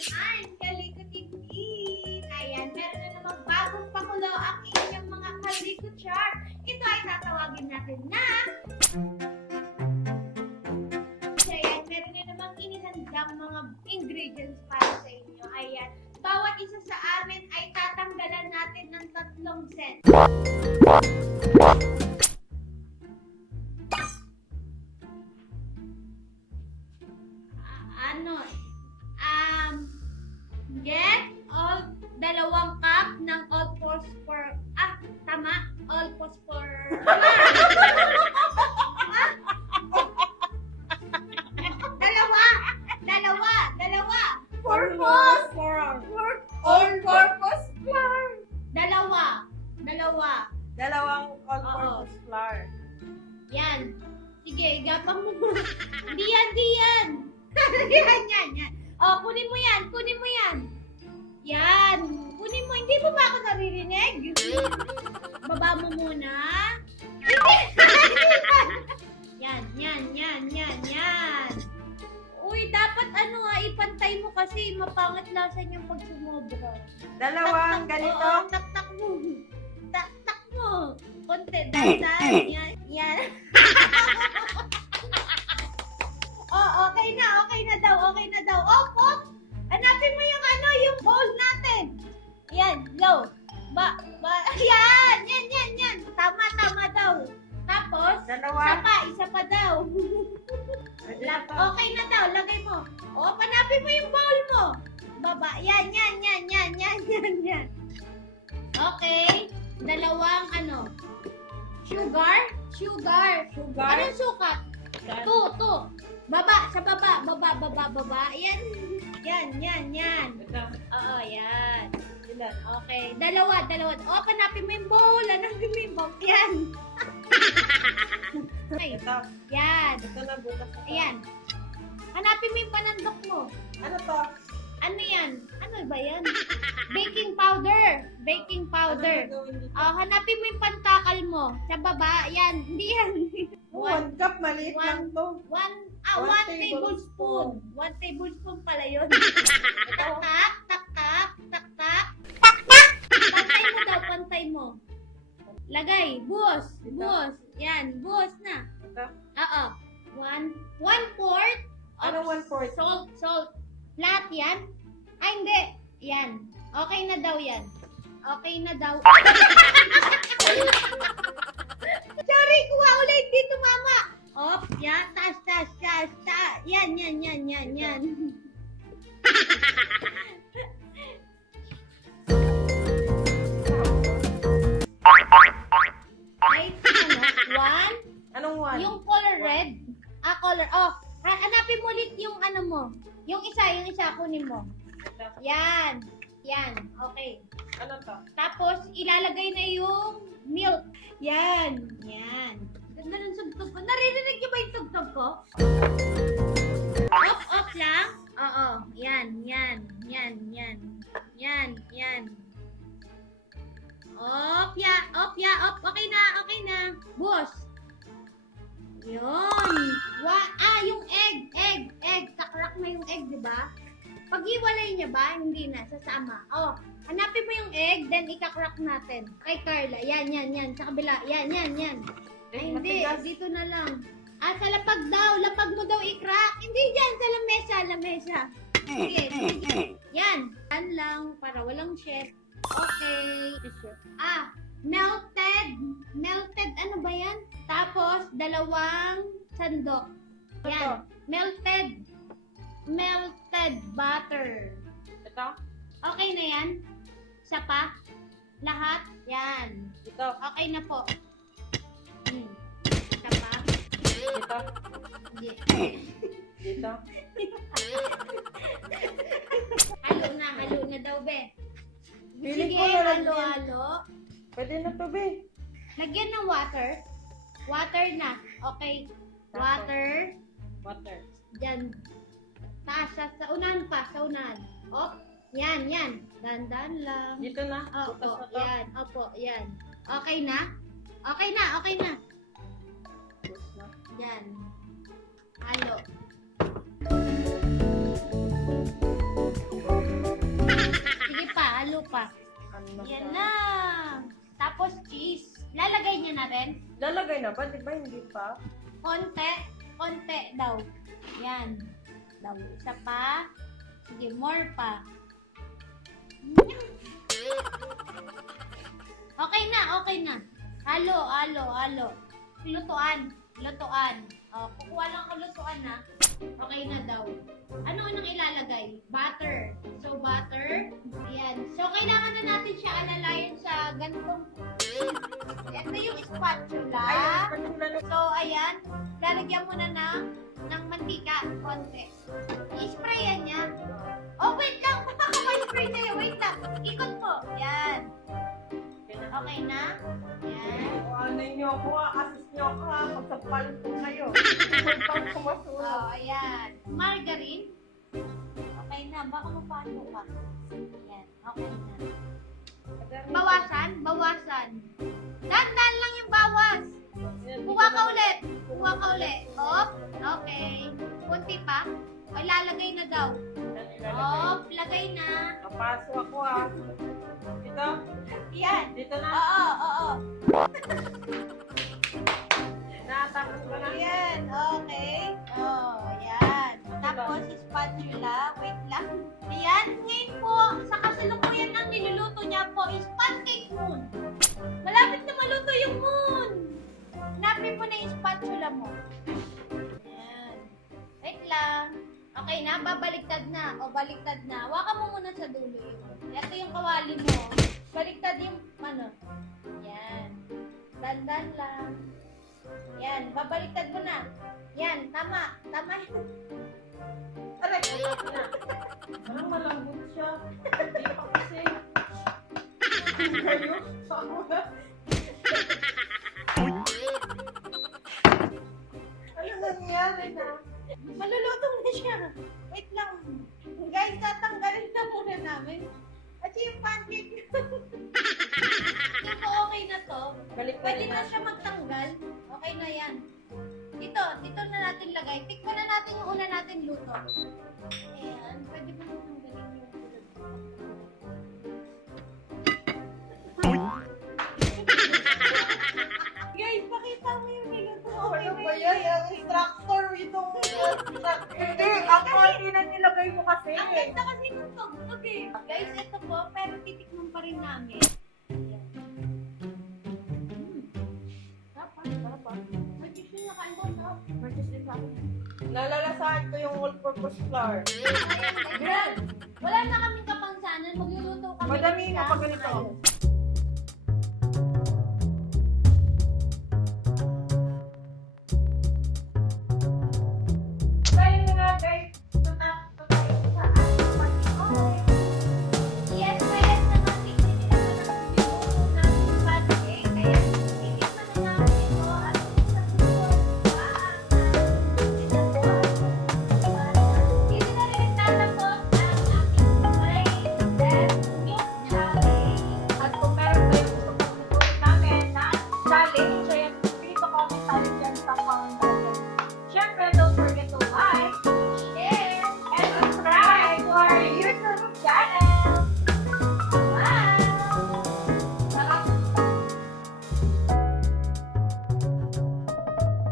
I'm Kalikutin. Ayan, meron na namang bagong pakulo ang inyong mga Kaliko chart. Ito ay tatawagin natin na ayan, meron na namang inihandang mga ingredients para sa inyo. Ayan, bawat isa sa amin ay tatanggalan natin ng 3 set. Get all 2 cup ng all phosphor. Tama. All phosphor. Dalawa. All-purpose flour. Dalawa. Dalawang all-purpose flour. Yan. Sige, gapang mo. Hindi yan. Yan. Oh, kunin mo yan. Yan. Kunin mo. Hindi mo ba ako naririnig? Baba mo muna. Yan. Uy, dapat ipantay mo kasi mapangit lasan yung pag sumobra. Dalawang ganito. Oo, taktak mo. Konti. Dahan. Yan. Oh, okay na daw. Opo. Hanapin mo yung yung bowl natin. Yan, go. Yan. Tama daw. Tapos, Dalawa. isa pa daw. Okay na daw, lagay mo. O, panapin mo yung bowl mo. Baba. Yan. Okay. Dalawang sugar. Anong sukat? 2. Baba. Yan. Ito. Oo, yan. Ilan? Okay. Dalawa. O, panapin mo yung bowl. Yan. Okay. Ito. Yan. Ito na butas. Ayan. Hanapin mo yung panandok mo. Ano to? Ano yan? Ano ba yan? Baking powder. Ano gagawin dito? Hanapin mo yung pantakal mo. Sa baba. Yan. Hindi yan. 1 cup, maliit lang to. 1 One tablespoon. 1 tablespoon pala yun. Tak. Pantay mo. Lagay. Buhos. Yan. Buhos na. Ito. Oo. 1/4. Ano 1/4? Salt. Lahat yan? Ay, hindi. Yan. Okay na daw yan. Sorry, kuha ulit dito, mama. Op, yan. Taas. Yan. Wait, one. Anong 1? Yung color red. Color. Hanapin mo ulit yung mo. Yung isa, kunin mo. Ito. Yan. Okay. Ano to? Tapos, ilalagay na yung milk. Yan. Ganda ng tugtog ko. Naririnig niyo ba yung tugtog ko? Off lang. Oo. Yan. Off. Okay na. Boss. Yun. Yung egg. Kakrak na yung egg, di ba? Pag-iwalay niya ba? Hindi na. Sasama. Hanapin mo yung egg, then ikakrak natin. Kay Carla. Yan. Sa kabila. Yan. Ay, hindi. Matigas. Dito na lang. Sa lapag daw. Lapag mo daw i-crack. Hindi dyan. Sa lamesa. Sige. Yan. Yan lang. Para walang chef. Okay. Melted. Ano ba yan? Tapos, 2 sandok. Yan. Melted butter. Ito. Okay na yan? Isa pa? Lahat? Yan. Ito. Okay na po. Isa pa? Ito. Dito. Halo na daw, be. Feeling Sige, ko lalagyan. halo. Pwede na to, be. Lagyan ng water. Water na. Okay. Water. Diyan. Taas. Sa unahan pa. Op. Yan. Dandan lang. Dito na. Opo. Butas na to. Yan. Opo. Yan. Okay na? Okay na. Butas na. Yan. Halo. pa. Ano na siya? Yan na. Tapos cheese. Lalagay niya na rin. Lalagay na ba? Di ba hindi pa? Konti. Konti daw. Yan. Daw. Isa pa. Sige, more pa. Okay na, okay na. Halo, halo, halo. Lutuan. Lutuan. O, kukuha lang ako lutuan na. Okay na daw. Ano unang ilalagay? Butter. So, butter. Ayan. So, kailangan na natin siya alalayan sa ganitong... Ito yung spatula. Ay, yung na. So, ayan. Lalagyan mo na ng mantika. Konti. I-sprayan niya. Oh, wait lang. Makaka-spray sa'yo. Wait lang. Ikot mo. Yan. Okay na? Yan. Ano niyo ako, assist niyo ako ha. Magsapalit ko kayo. Pag sumasunod. Oh, ayan. Margarine. Okay na. Baka mapano ka. Yan. Okay na. Bawasan. Bawasan. Dandan lang yung bawas. Kuha ka ulit. Kuha ka ulit. Hop. Okay. Kunti pa. O, lalagay na daw. Hop. Lagay na. Papaso ako ha. Dito? Yan. Dito na. Oo, oo. Natakot ko na. Ayan. Okay. Oh, yan. Tapos, spatula. Wait lang. Ayan. Ngayon po, sa kasalukuyan ang niluluto niya po is pancake moon. Malapit na maluto yung moon. Hanapin mo na yung spatula mo. Ayan. Wait lang. Okay na, babaliktad na. O, baliktad na. Hawakan mo muna sa dulo yun. Ito yung kawali mo. Baliktad yung, ano. Yan. Dandan lang. Yan, babaliktad mo na. Yan, tama. Tama yun. Aray, na. Parang malambot siya. Hindi pa kasi. Kayo? Saan mo na? Ano nangyari na? Malulutong na siya. Wait lang. Guys, tatanggalin na muna namin. At yung pancake. Ito okay na to. Balik Pwede na siya magtanggal. Okay na yan. Dito na natin lagay. Tikman na natin yung una natin luto. Ayan. Pwede ba nang tanggalin yung Guys, pakita mo yung niluto. Okay Ano ba ba yun? yan? Yung instructor itong Hindi, ako hindi na nilagay mo kasi. Ang ganda kasi ng tugtog eh. Guys, ito po, pero titikman pa rin namin. Ayan. Sarap ah. May tissue na kain ko. Sarap. May tissue sa akin. Nalalasahan ko yung all-purpose flour. Ayan, guys. Wala na kaming kapansanan. Magluluto kami. Madami na sa pag ganito. ayos.